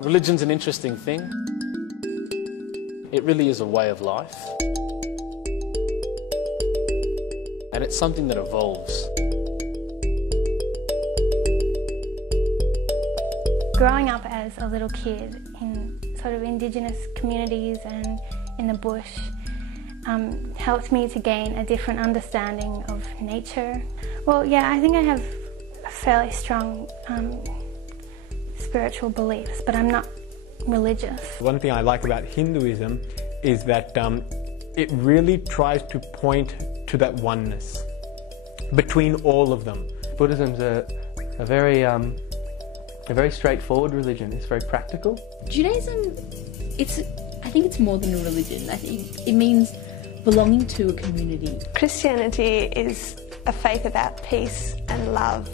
Religion's an interesting thing. It really is a way of life. And it's something that evolves. Growing up as a little kid in sort of Indigenous communities and in the bush helped me to gain a different understanding of nature. Well, yeah, I think I have a fairly strong spiritual beliefs, but I'm not religious. One thing I like about Hinduism is that it really tries to point to that oneness between all of them. Buddhism's a very straightforward religion. It's very practical. Judaism, I think it's more than a religion. I think it means belonging to a community. Christianity is a faith about peace and love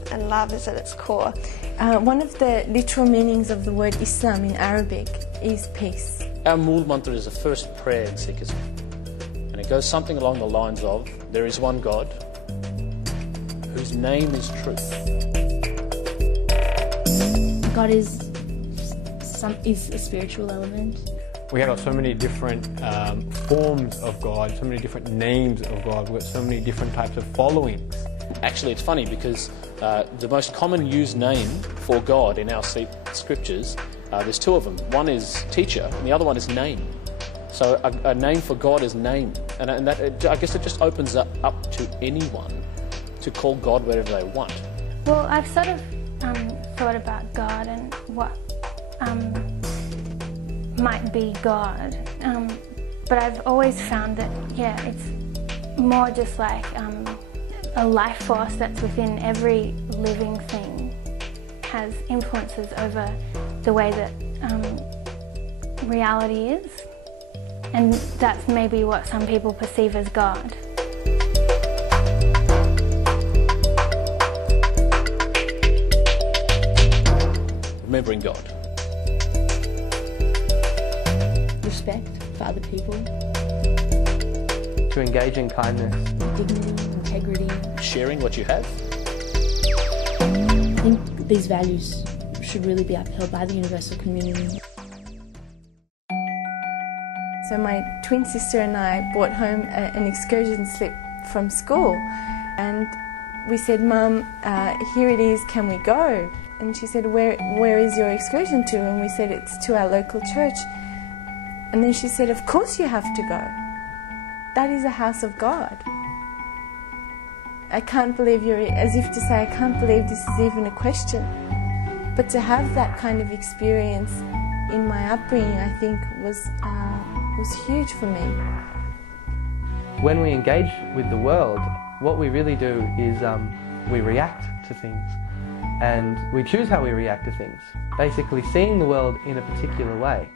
is at its core. One of the literal meanings of the word Islam in Arabic is peace. Our Mool Mantra is the first prayer in Sikhism, and it goes something along the lines of, there is one God, whose name is truth. God is a spiritual element. We have so many different forms of God, so many different names of God, with so many different types of followings. Actually, it's funny because the most common used name for God in our scriptures, there's two of them. One is teacher and the other one is name. So a name for God is name. And that, I guess it just opens up to anyone to call God whatever they want. Well, I've sort of thought about God and what might be God, but I've always found that, yeah, it's more just like a life force that's within every living thing, has influences over the way that reality is, and that's maybe what some people perceive as God. Remembering God. Respect for other people. To engage in kindness. Dignity, integrity. Sharing what you have. I think these values should really be upheld by the universal community. So my twin sister and I brought home an excursion slip from school, and we said, "Mum, here it is, can we go?" And she said, where is your excursion to? And we said, it's to our local church. And then she said, of course you have to go. That is a house of God. I can't believe as if to say, I can't believe this is even a question. But to have that kind of experience in my upbringing, I think was huge for me. When we engage with the world, what we really do is we react to things. And we choose how we react to things, basically seeing the world in a particular way,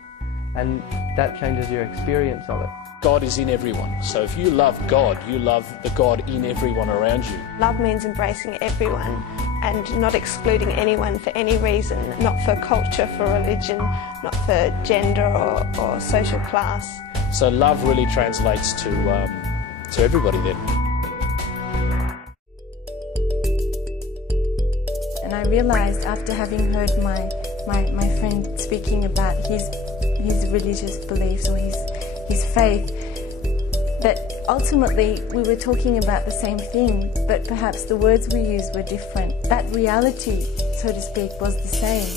and that changes your experience of it. God is in everyone, so if you love God, you love the God in everyone around you. Love means embracing everyone and not excluding anyone for any reason, not for culture, for religion, not for gender or social class. So love really translates to everybody then. And I realised after having heard my friend speaking about his religious beliefs or his faith, that ultimately we were talking about the same thing, but perhaps the words we used were different. That reality, so to speak, was the same.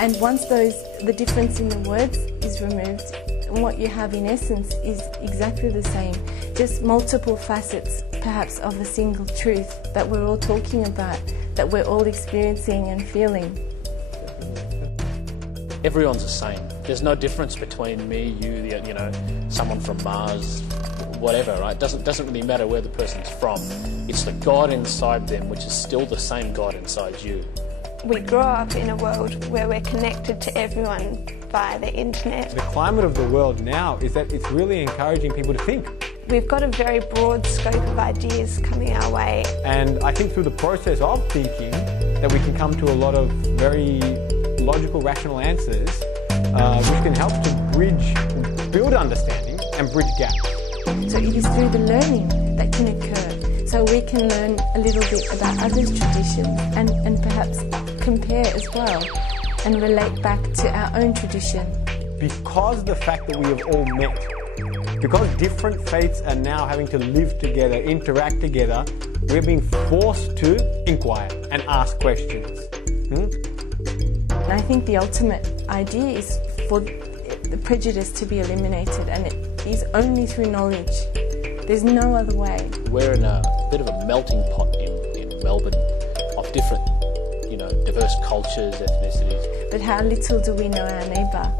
And once the difference in the words is removed, what you have in essence is exactly the same, just multiple facets perhaps of a single truth that we're all talking about, that we're all experiencing and feeling. Everyone's the same. There's no difference between me, you, someone from Mars, whatever, right? It doesn't really matter where the person's from. It's the God inside them, which is still the same God inside you. We grow up in a world where we're connected to everyone via the internet. The climate of the world now is that it's really encouraging people to think. We've got a very broad scope of ideas coming our way. And I think through the process of thinking that we can come to a lot of very logical, rational answers which can help to build understanding and bridge gaps. So it is through the learning that can occur. So we can learn a little bit about others' traditions and perhaps compare as well. and relate back to our own tradition. Because the fact that we have all met, because different faiths are now having to live together, interact together, we're being forced to inquire and ask questions. And I think the ultimate idea is for the prejudice to be eliminated, and it is only through knowledge. There's no other way. We're in a bit of a melting pot in Melbourne of different, diverse cultures, ethnicities. But how little do we know our neighbour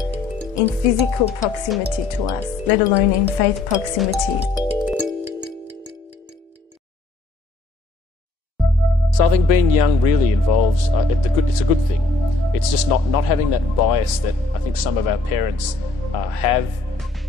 in physical proximity to us, let alone in faith proximity. So I think being young really involves, it's a good thing. It's just not having that bias that I think some of our parents have.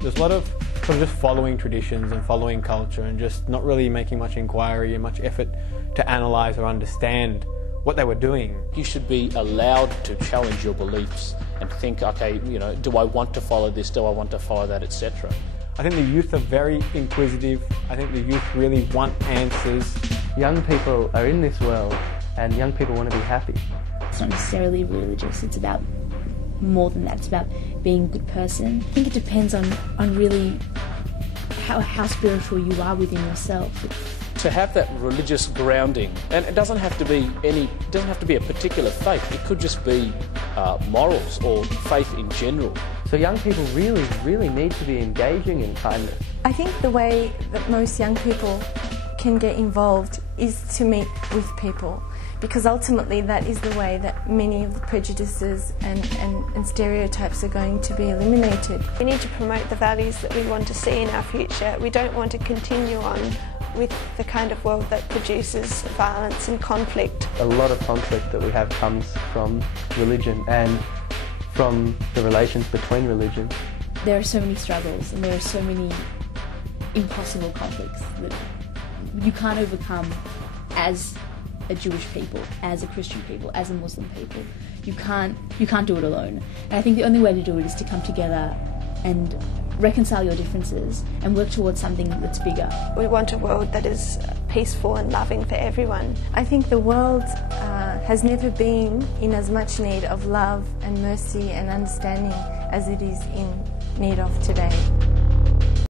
There's a lot of sort of just following traditions and following culture and just not really making much inquiry and much effort to analyse or understand what they were doing. You should be allowed to challenge your beliefs and think, okay, do I want to follow this, do I want to follow that, etc. I think the youth are very inquisitive. I think the youth really want answers. Young people are in this world and young people want to be happy. It's not necessarily religious, it's about more than that. It's about being a good person. I think it depends on really how spiritual you are within yourself. To have that religious grounding, and it doesn't have to be a particular faith, it could just be morals or faith in general. So young people really need to be engaging in kindness. I think the way that most young people can get involved is to meet with people, because ultimately that is the way that many of the prejudices and stereotypes are going to be eliminated. We need to promote the values that we want to see in our future. We don't want to continue on with the kind of world that produces violence and conflict. A lot of conflict that we have comes from religion and from the relations between religions. There are so many struggles and there are so many impossible conflicts that you can't overcome as a Jewish people, as a Christian people, as a Muslim people. You can't do it alone. And I think the only way to do it is to come together and reconcile your differences and work towards something that's bigger. We want a world that is peaceful and loving for everyone. I think the world has never been in as much need of love and mercy and understanding as it is in need of today.